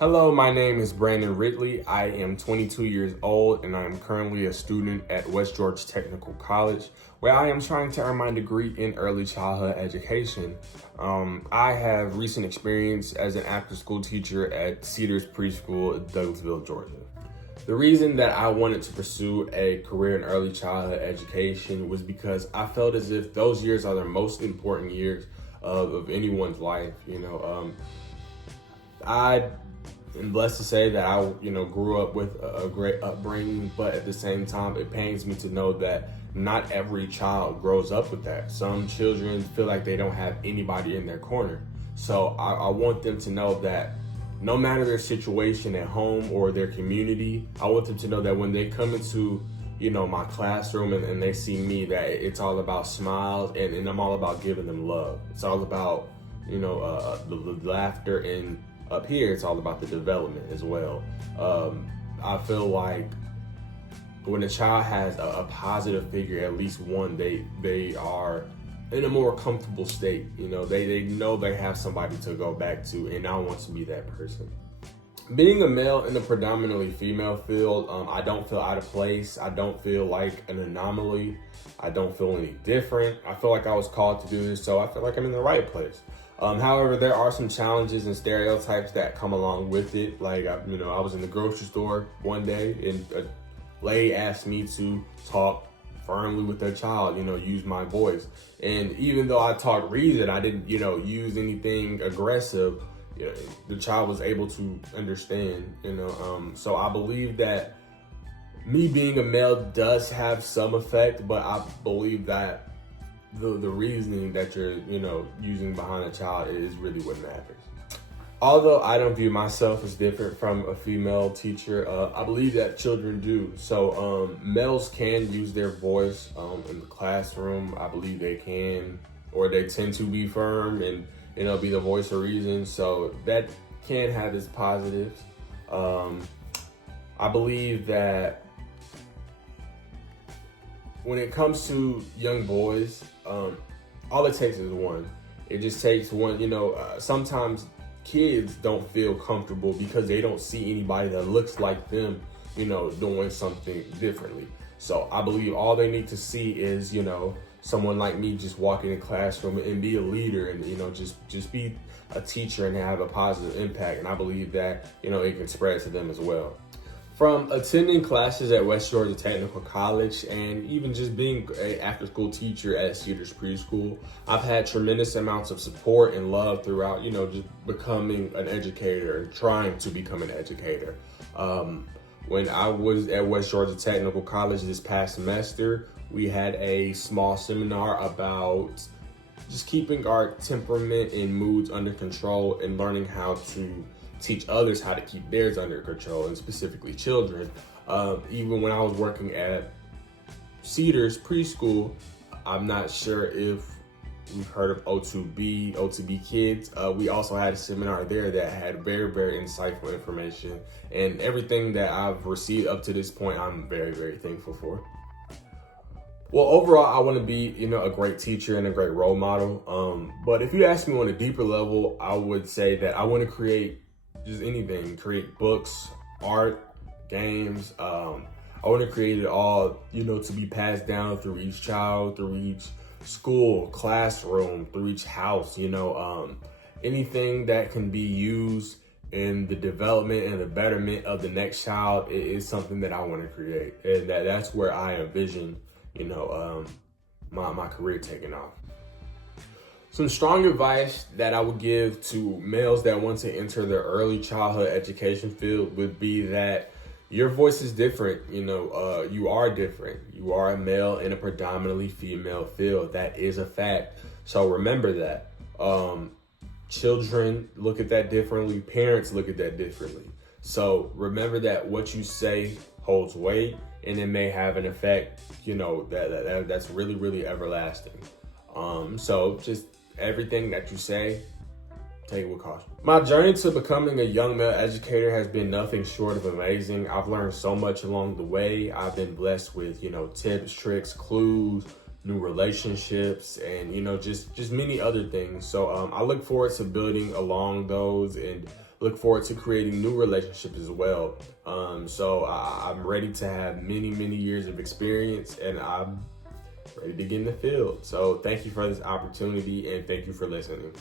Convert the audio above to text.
Hello, my name is Brandon Ridley. I am 22 years old and I am currently a student at West Georgia Technical College, where I am trying to earn my degree in early childhood education. I have recent experience as an after-school teacher at Cedars Preschool in Douglasville, Georgia. The reason that I wanted to pursue a career in early childhood education was because I felt as if those years are the most important years of anyone's life. I am blessed to say that I, grew up with a great upbringing, but at the same time, it pains me to know that not every child grows up with that. Some children feel like they don't have anybody in their corner. So I want them to know that no matter their situation at home or their community, I want them to know that when they come into, my classroom and they see me, that it's all about smiles and I'm all about giving them love. It's all about, the laughter, and up here, it's all about the development as well. I feel like when a child has a positive figure, at least one, they are in a more comfortable state. They know they have somebody to go back to, and I want to be that person. Being a male in a predominantly female field, I don't feel out of place. I don't feel like an anomaly. I don't feel any different. I feel like I was called to do this, so I feel like I'm in the right place. However, there are some challenges and stereotypes that come along with it. Like, I was in the grocery store one day and a lady asked me to talk firmly with their child, use my voice. And even though I talked reason, I didn't, use anything aggressive, the child was able to understand, So I believe that me being a male does have some effect, but I believe that the reasoning that you're, using behind a child is really what matters. Although I don't view myself as different from a female teacher, I believe that children do. So males can use their voice in the classroom. I believe they can, or they tend to be firm and, be the voice of reason. So that can have its positives. I believe that when it comes to young boys, all it takes is one. It just takes one. Sometimes kids don't feel comfortable because they don't see anybody that looks like them, doing something differently. So I believe all they need to see is, someone like me just walk in the classroom and be a leader and, just be a teacher and have a positive impact. And I believe that, it can spread to them as well. From attending classes at West Georgia Technical College and even just being an after-school teacher at Cedars Preschool, I've had tremendous amounts of support and love throughout, just becoming an educator and trying to become an educator. When I was at West Georgia Technical College this past semester, we had a small seminar about just keeping our temperament and moods under control and learning how to teach others how to keep theirs under control, and specifically children. Even when I was working at Cedars Preschool, I'm not sure if we've heard of O2B Kids. We also had a seminar there that had very, very insightful information, and everything that I've received up to this point, I'm very, very thankful for. Well, overall, I want to be, a great teacher and a great role model. But if you ask me on a deeper level, I would say that I want to create just anything, create books, art, games. I want to create it all, to be passed down through each child, through each school, classroom, through each house, anything that can be used in the development and the betterment of the next child is something that I want to create. And that's where I envision, my career taking off. Some strong advice that I would give to males that want to enter the early childhood education field would be that your voice is different. You are different. You are a male in a predominantly female field. That is a fact. So remember that. Children look at that differently. Parents look at that differently. So remember that what you say holds weight, and it may have an effect, that's really, really everlasting. So just everything that you say, take it with caution. My journey to becoming a young male educator has been nothing short of amazing. I've learned so much along the way. I've been blessed with, tips, tricks, clues, new relationships, and, just many other things. So I look forward to building along those and look forward to creating new relationships as well. So I'm ready to have many, many years of experience, and I'm ready to get in the field. So thank you for this opportunity, and thank you for listening.